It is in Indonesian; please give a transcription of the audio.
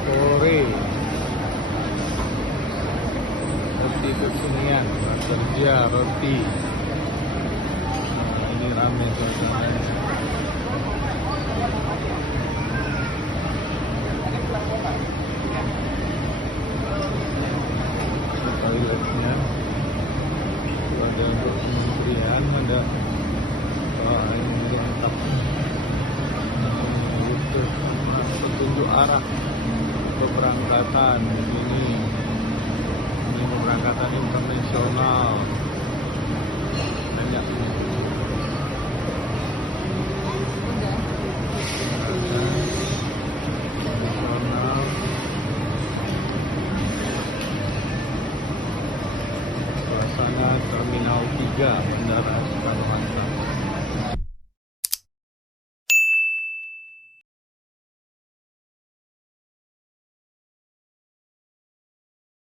sore roti kekinian kerja roti. Nah, ini rame suasananya. Toiletnya ada untuk kementerian, ada ini lengkap untuk petunjuk arah keberangkatan. Ini keberangkatan internasional banyak internasional. Suasana Terminal 3.